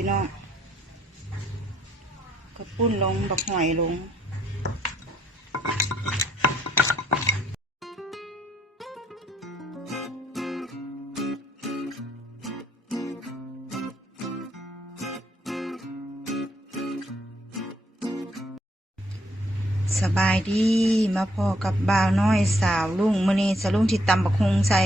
พี่น้องกระปุ้นลงบักหอยลงสบายดีมาพอกับบ่าวน้อยสาวลุงมือนี้สลุงที่ตำบักฮงใส่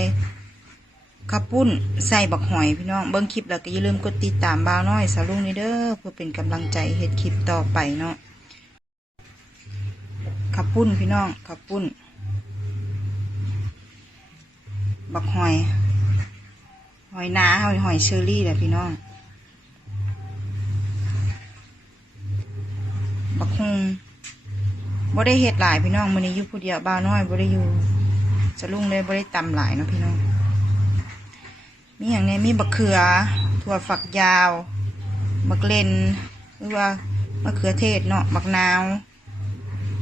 ข้าวปุ้นใส่บักหอยพี่น้องเบิ่งคลิปแล้วก็อย่าลืมกดติดตามบ่าวน้อยสาวลุงนี่เด้อเพื่อเป็นกำลังใจเฮ็ดคลิปต่อไปเนาะข้าวปุ้นพี่น้องข้าวปุ้น บักหอย หอยนาหอยหอยเชอรี่แหละพี่น้อง บักฮงบ่ได้เฮ็ดหลายพี่น้องมื้อนี้อยู่ผู้เดียวบ้าวน้อยบ่ได้อยู่สะลุงเลยบ่ได้ตำหลายเนาะพี่น้อง มีอย่างนี้มีบักเขือ ถั่วฝักยาวบักเลนหรือว่ามะเขือเทศเนาะบักนาว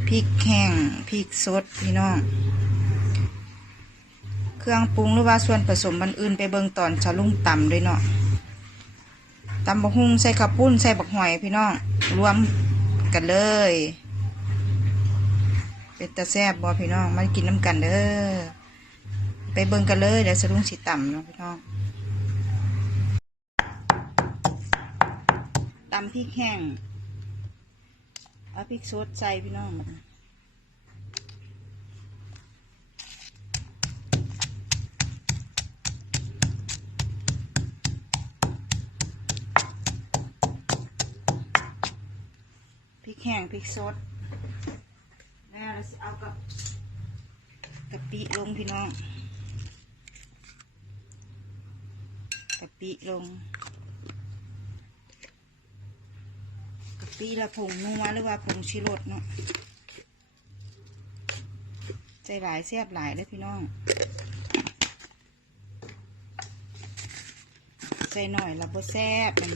พริกแห้งพริกสดพี่น้อง เครื่องปรุงหรือว่าส่วนผสมมันอื่นไปเบิ่งตอนสะลุงตำด้วยเนาะตำบักฮุ่งใส่ข้าวปุ้นใส่บักหอยพี่น้องรวมกันเลย เป็นตาแซบบอพี่น้องมากินน้ำกันเด้อไปเบิ่งกันเลยเดี๋ยวสะดุ้งสิต่ำเนาะพี่น้อง ตำพริกแห้ง เอาพริกสดใส่พี่น้องพริกแห้งพริกสดแล้วเราจะเอากับกะปิลงพี่น้องกะปิลงกะ ปิและผงนัวหรือว่าผงชิรสเนาะใจหลายแซ่บหลายเลยพี่น้อง ใส่หน่อยละบ่แซ่บมัน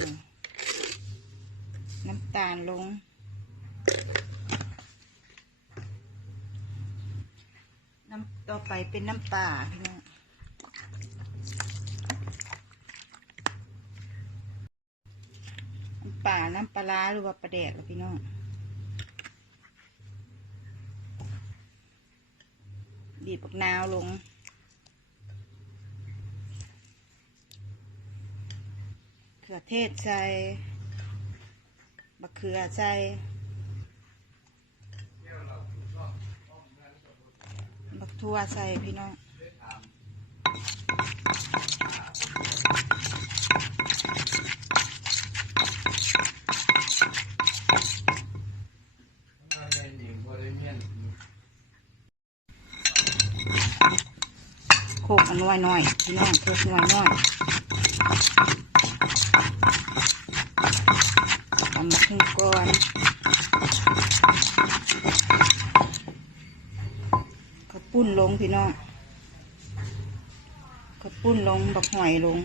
น้ำตาลลงน้ำต่อไปเป็นน้ำปลาพี่น้องน้ำปลาลาร้าหรือว่าปลาแดกล่ะพี่น้องดีบปักนาวลง เขือเทศใส่บักเขือใส่บักทั่วใส่พี่น้อง โคกอันน้อยน่อยพี่น้องโคกน้อยน้อยทำมาขึ้นก่อนข้าปุ้นลงพี่น้องข้าปุ้นลงบักหอยลง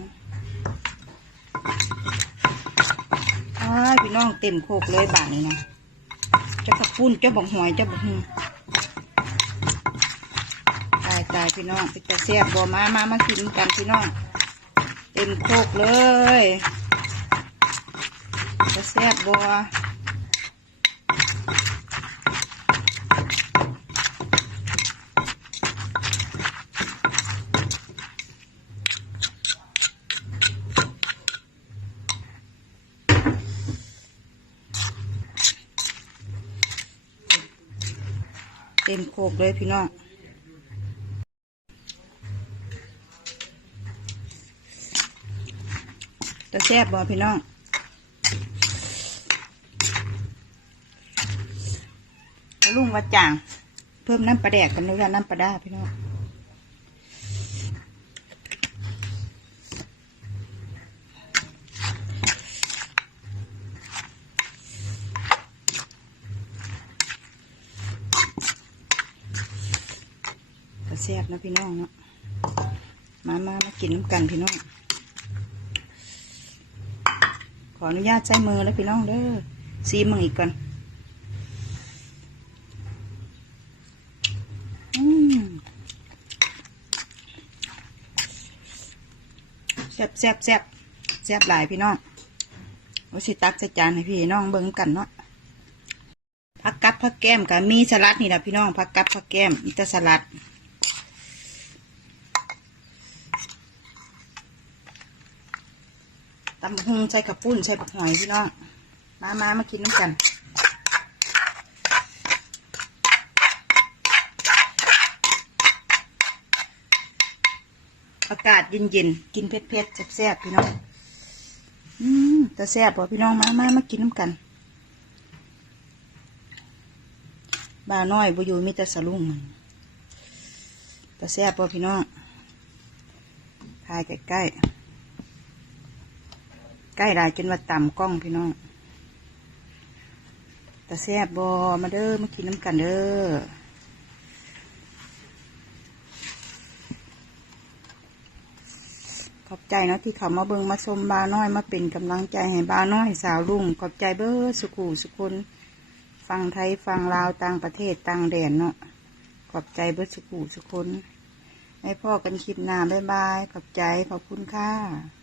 อ้าพี่น้องเต็มโคกเลยบาทนี้นะเจ้าข้าวปุ้นเจ้าบักหอยเจ้าบักหือย ตายพี่น้องเป็นตาเสียบบัวมามามากินกันพี่น้อง เต็มโคกเลยตาเสียบบัวเต็มโคกเลยพี่น้อง ตะแซ่บบ่พี่น้องลุงว่าจาง เพิ่มน้ำปลาแดกกันด้วยน้ำปลาด้าพี่น้องตะแซ่บนะพี่น้องเนาะมามามากินน้ำกันพี่น้อง ขออนุญาตใช้มือแล้วพี่น้องเด้อซีมืออีกก่อนแซ่บแซ่บแซ่บแซ่บหลายพี่น้องว่าสิตักใส่จานให้พี่น้องเบิ่งกันเนาะผักกับผักแก้มกับมีสลัดนี่แหละพี่น้องผักกับผักแก้มมีแต่สลัด ตำหุงใส่กระปุ้นใส่ผักหอยพี่น้อง มามามากินน้ำกันอากาศเย็นๆ กินเผ็ดๆแซ่บๆพี่น้อง อืมแต่แซ่บป่พี่น้องมามามากินน้ำกันบ่าน้อยบ่อยู่มีแต่สลุงมันแต่แซ่บป่พี่น้องถ่ายใกล้ๆ ใกล้ได้จนว่าต่ำกล้องพี่น้องต่แซบบอมาเด้อมากินน้ำกันเด้อขอบใจเนาะที่เขามาเบิงมาชมบาน้อยมาเป็นกำลังใจให้บาน้อยสาวลุงขอบใจเบ้อสุขูสุคนฟังไทยฟังลาวต่างประเทศต่างแดนเนาะขอบใจเบ้อสุขูสุคนให้พ่อกันคลิปหน้าบ๊ายบาย ขอบใจขอบคุณค่ะ